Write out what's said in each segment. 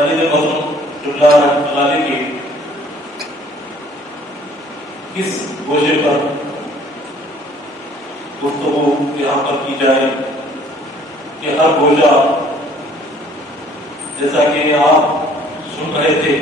والد محترم جملہ رحمۃ اللہ علیہ کے کس گوشے پر گفتگو یہاں پر کی جائے کہ ہر گوشہ جیسا کہ آپ سن رہے تھے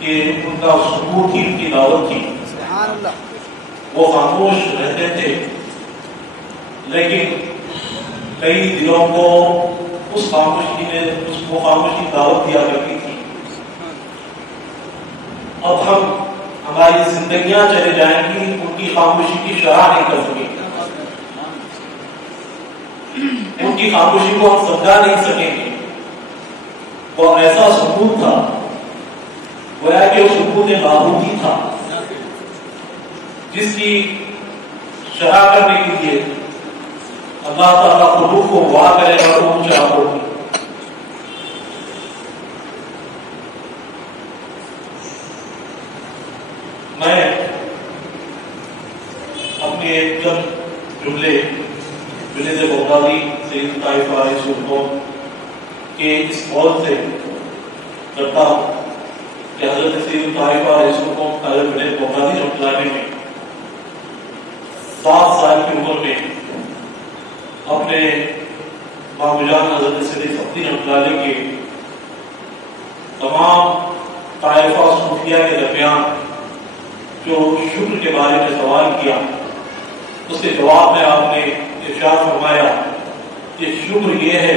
کہ ان کا سکوت ہی ان کی دعوت تھی، وہ خاموش رہتے تھے، لیکن کئی دلوں کو اس خاموشی نے خاموشی دعوت دیا کرتی تھی۔ اب ہماری زندگیاں چلے جائیں گی، ان کی خاموشی کی شرح نہیں کر سکیں گے، ان کی خاموشی کو ہم سمجھا نہیں سکیں گے۔ وہ ایسا سکوت تھا، گویا کہ وہ سکوت لاہوتی تھا، جس کی شرح کرنے کے لیے اللہ تعالیٰ قلوب کو وا کرے گا تو اونچا ہوگی۔ میں اپنے ایک چند جملے جنید بغدادی سید طائف علیہ السلام کے اس قول سے کرتا ہوں کہ حضرت سید طائف علیہ السلام حضرت جنید بغدادی رحمۃ اللہ علیہ میں 7 سال کی عمر میں اپنے بابو جان حضرت سید صفدی رحمۃ اللہ علیہ کے تمام طائفہ صوفیہ کے درمیان جو شکر کے بارے میں سوال کیا، اس کے جواب میں آپ نے ارشاد فرمایا کہ شکر یہ ہے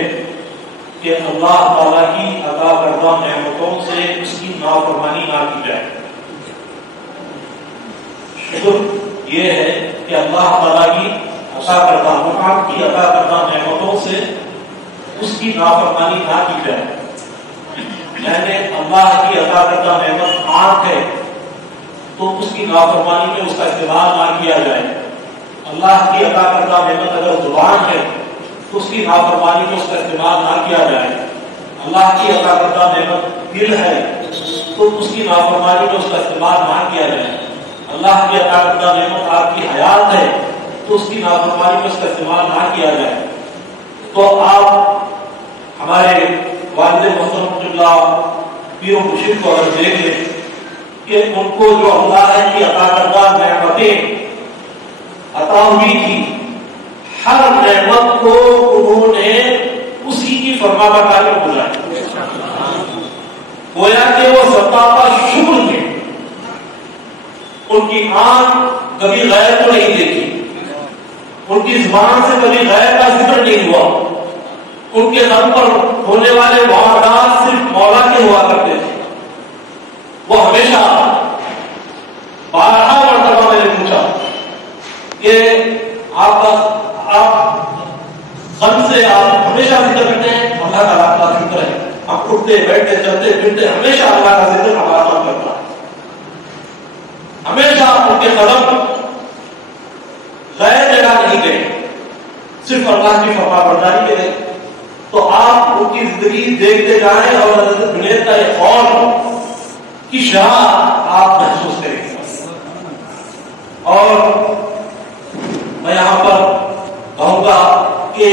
کہ اللہ تعالیٰ کی عطا کردہ نعمتوں سے اس کی نافرمانی نہ کی جائے۔ شکر یہ ہے کہ اللہ تعالیٰ کی عطا کردہ نعمتوں سے اس کی نافرمانی نہ کی جائے۔ یعنی اللہ کی عطا کردہ نعمت آنکھ ہے تو اس کی نافرمانی میں اس کا استعمال نہ کیا جائے۔ اللہ کی عطا کردہ نعمت اگر زبان ہے تو اس کی نافرمانی میں اس کا استعمال نہ کیا جائے۔ اللہ کی عطا کردہ نعمت دل ہے تو اس کی نافرمانی میں اس کا استعمال نہ کیا جائے۔ اللہ کی عطا کردہ نعمت آپ کی حیات ہے تو اس کی نافرمانی میں اس کا استعمال نہ کیا جائے۔ تو آپ ہمارے والد محترم اللہ پیر و مرشد کو اگر دیکھ لیں کہ ان کو جو اللہ کی عطا کردہ نعمتیں عطا ہوئی تھی، ہر نعمت کو انہوں نے اسی کی فرما برداری میں گزارا، گویا کہ وہ سرتاپا شکر تھے۔ ان کی آنکھ کبھی غیر کو نہیں دیکھی، ان کی زبان سے کبھی غیر کا ذکر نہیں ہوا، ان کے دم پر ہونے والے واردات صرف مولا کے ہوا کرتے تھے۔ وہ ہمیشہ 12 مرتبہ میں نے پوچھا کہ آپ غم سے آپ ہمیشہ ذکر کرتے ہیں، اللہ تعالیٰ کا ذکر ہے، ہم اٹھتے بیٹھتے چلتے پھرتے ہمیشہ اللہ کا ذکر ہمارا کام کرتا ہے، ہمیشہ ان کے قدم غیر جگہ نہیں گئے، صرف اللہ کی فرما برداری کے گئے۔ تو آپ ان کی زندگی دیکھتے جائیں اور حضرت جنید کا ایک اور کی شرح آپ محسوس کریں گے۔ اور میں یہاں پر کہوں گا کہ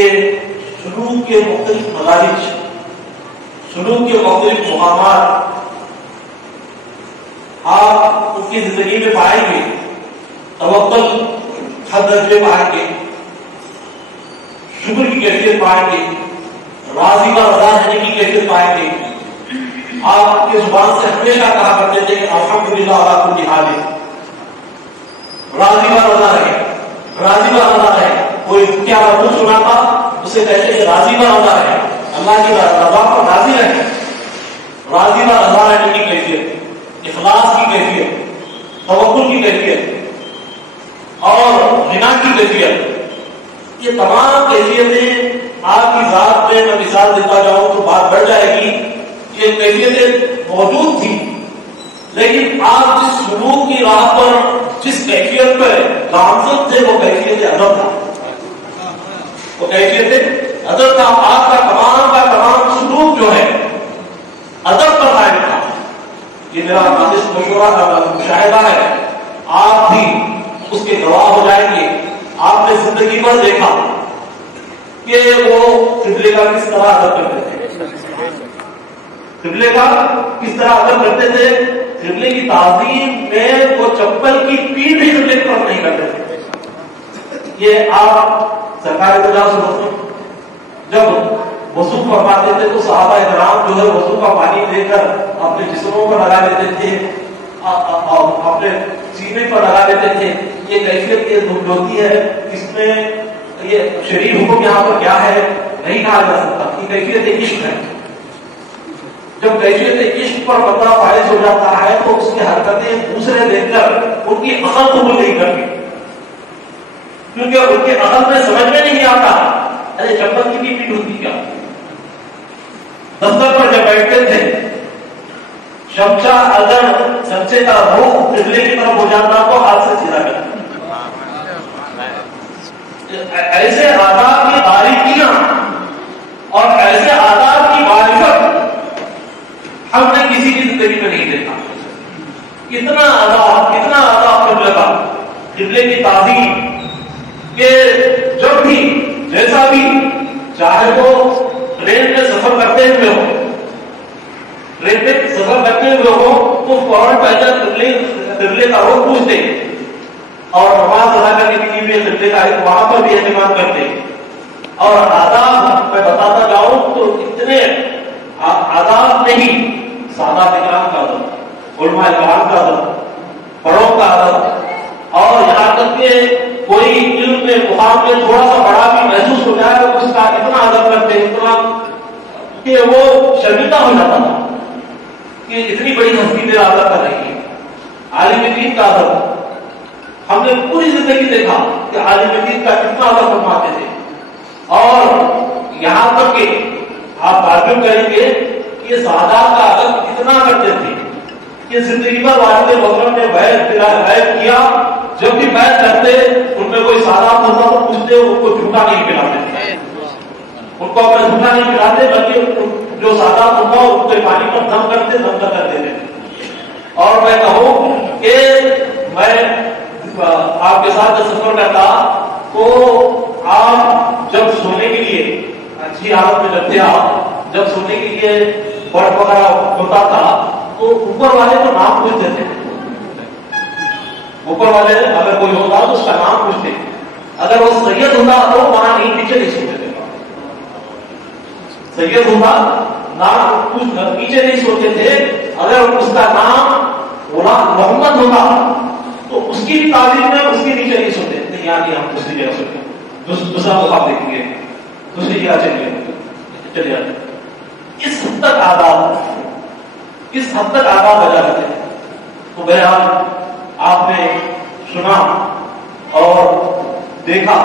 سلوک کے مختلف مدارج، سلوک کے مختلف مقامات آپ ان کی زندگی میں پائیں گے۔ توکل ہر درجے پائیں گے، شکر کی کیفیت پائیں گے، راضی کا رضا رہنے کی کیفیت پائیں گے۔ آپ کے زبان سے ہمیشہ کہا کرتے تھے کہ الحمدللہ علی کل حال، راضی کا رضا رہے، راضی کا رضا رہے۔ کوئی کیا مطلب سنا تھا اسے کہتے کہ راضی کا رضا رہے، اللہ کی رضا پر راضی رہے، راضی کا رضا رہنے کی کیفیت، اخلاص کی کیفیت، توکل کی کیفیت اور غنا کی کیفیت، یہ تمام کیفیتیں آپ کی ذات میں میں مثال دیتا جاؤں تو بات بڑھ جائے گی۔ یہ کیفیتیں موجود تھی، لیکن آپ جس سلوک کی راہ پر جس کیفیت پر گامزن تھے وہ کیفیت ادب تھا، وہ کیفیت ادب تھا۔ آپ کا تمام سلوک جو ہے ادب پر قائم تھا۔ یہ میرا خالص مشورہ مشاہدہ ہے، آپ بھی اس کے گواہ ہو جائیں گے۔ آپ نے زندگی پر دیکھا کہ وہ قبلے کا کس طرح ادب کرتے تھے، قبلے کا کس طرح ادب کرتے تھے؟ قبلے کی تعظیم میں وہ چپل کی پیٹھ بھی قبلے کی طرف نہیں کرتے تھے. یہ آپ سرکار جب وضو فرماتے تھے تو صحابہ کرام جو ہے وضو کا پانی لے کر اپنے جسموں پر لگا لیتے تھے، اپنے سینے پر لگا لیتے تھے. یہ کیفیت یہ ہوتی ہے، اس میں یہ شرعی حکم یہاں پر کیا ہے نہیں کہا جا سکتا. یہ کیفیت عشق ہے. جب کیفیت عشق پر بندہ فائز ہو جاتا ہے تو اس کی حرکتیں دوسرے دیکھ کر ان کی عقل قبول نہیں کرتی، کیونکہ ان کے عقل میں سمجھ میں نہیں آتا ارے چپل کی پیٹ ہوتی کیا. دفتر پر جب بیٹھتے تھے شمشا اگر چمچے کا رخ قبلے کی طرف ہو جاتا تو ہاتھ سے سیدھا کرتا. ایسے آداب کی باریکیاں اور ایسے آداب کی معرفت ہم نے کسی کی زندگی میں نہیں دیکھا. اتنا آداب قبلے کا، قبلے کی تعظیم کہ جب بھی جیسا بھی چاہے وہ ٹرین میں سفر کرتے ہوئے ہو تو فوراً پہلے قبلے کا رخ پوچھتے اور نماز ادا کرنے کے لیے قبلے کا وہاں پر بھی اہتمام کرتے. اور آداب میں بتاتا جاؤں تو اتنے آداب نہیں، سادات اکرام کا ادب، علماء کرام کا ادب، بڑوں کا ادب، اور یہاں تک کہ کوئی علم میں مقام میں تھوڑا سا بڑا بھی محسوس ہو جائے تو اس کا اتنا ادب کرتے، اتنا کہ وہ شرمندہ ہو جاتا تھا کہ اتنی بڑی ہستی میرا ادب کر رہی ہے. عالم دین کا ادب ہم نے پوری زندگی دیکھا کہ عالم دین کا کتنا ادب فرماتے تھے. اور یہاں تک کہ آپ تعجب کریں گے کہ سادات کا ادب اتنا کرتے تھے کہ زندگی پر والد محترم نے بیعت کیا، جب بھی بیعت کرتے ان میں کوئی سادات ہوتا تو پوچھتے ان کو جھوٹا نہیں پلاتے تھے، ان کو اپنا جھوٹا نہیں پلاتے بلکہ جو سادات ہوتا ان کے پانی پر دم کرتے، دم کر دیتے. اور میں کہوں کہ میں آپ کے ساتھ جب سفر کرتا تو آپ جب سونے کے لیے اچھی حالت میں جب تھے، آپ جب سونے کے لیے برف وغیرہ ہوتا تھا تو اوپر والے کو نام پوچھتے تھے. اوپر والے اگر کوئی ہوتا تو اس کا نام پوچھتے، اگر وہ سید ہوتا تو وہاں نہیں نیچے نہیں سوتے تھے. سید ہوتا نام نیچے نہیں سوتے تھے. اگر اس کا نام غلام محمد ہوتا تو اس کی بھی تعلیم میں اس کے نیچے نہیں سوتے. نہیں یعنی ہم دوسری جگہ سوتے، دوسرا مقام دیکھیں گے، دوسری جگہ چلے جاتے. اس حد تک آداب بجا رہتے ہیں. تو بہرحال آپ نے سنا اور دیکھا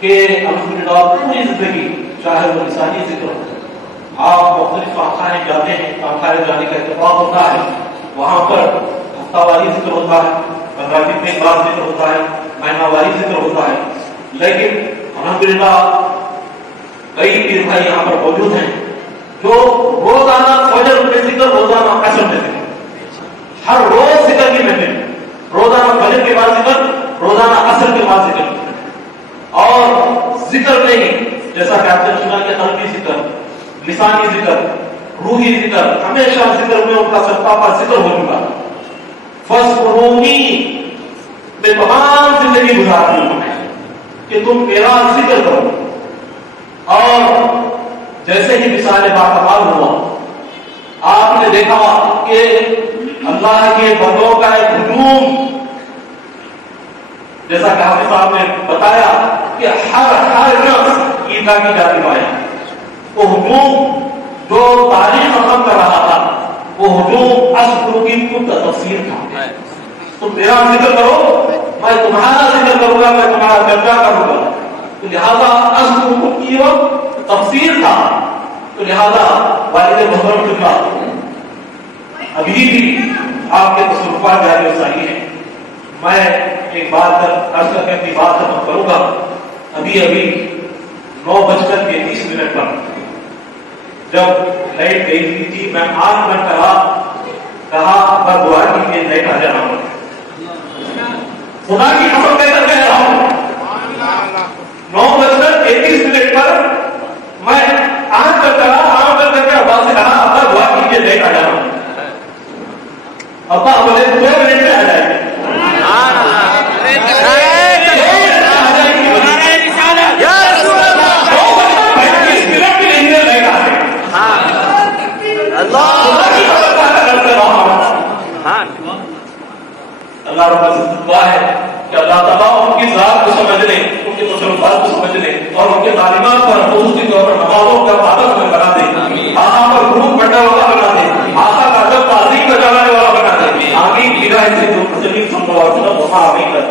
کہ الحمدللہ پوری زندگی چاہے وہ انسانی ذکر ہو، آپ مختلف خانقاہیں جاتے ہیں، خانقاہیں جانے کا اتفاق ہوتا ہے، وہاں پر ہفتہ واری ذکر ہوتا ہے، 15 دن میں ایک بار ذکر ہوتا ہے، مہینہ واری ذکر ہوتا ہے. لیکن الحمدللہ کئی پیر بھائی یہاں پر موجود ہیں جو روزانہ فجر میں ذکر، روزانہ عصر میں ذکر، ہر روز ذکر کی محفل، روزانہ فجر کے بعد ذکر، روزانہ عصر کے بعد ذکر. اور ذکر نہیں جیسا کہ آپ نے سنا کہ قلبی ذکر، لسانی ذکر، روحی ذکر، ہمیشہ ذکر میں ان کا سرپاپا ذکر ہو چکا. فَاذْكُرُونِی میں تمام زندگی گزارتی ہوں کہ تم میرا ذکر کرو. اور جیسے ہی مثال باکمال ہوا، آپ نے دیکھا کہ اللہ کے بندوں کا ایک ہجوم، جیسا کہ حافظ صاحب نے بتایا کہ ہر شخص عیدگاہ کی جانب آیا. وہ ہجوم جو تاریخ ختم کر رہا تھا، وہ ہجوم اشکر کی خود تفسیر تھا. تم میرا ذکر کرو، میں تمہارا ذکر کروں گا، میں تمہارا چرچا کروں گا. تو لہٰذا اشکر کی وہ تفسیر تھا. تو لہذا والد محترم کا ابھی بھی آپ کے تصرفات جاری و ساری ہیں. میں ایک بات عرض کر کے اپنی بات ختم کروں گا. ابھی 9:33 پر جب لائٹ گئی ہوئی تھی، میں آنکھ بند کہا پر دعا کیجیے لائٹ آ جانا. خدا کی قسم کہہ کر کہہ رہا ہوں 9:33 پر میں آنکھ بند کر کے ابا سے کہا ابا دعا کیجیے اللہ رب العزت دعا ہے کہ اللہ تعالیٰ ان کی ذات کو سمجھ لیں، ان کے تصرفات کو سمجھ لیں، اور ان کے تعلیمات پر خصوصی طور پر نمازوں کا پابند میں بنا دیں، آقا پر روح بننے والا بنا دیں، آقا کا ادب تعظیم بچانے والا بنا دیں۔ آمین۔ ہدایت سے جو مجھے سن رہا ہے وہ آمین۔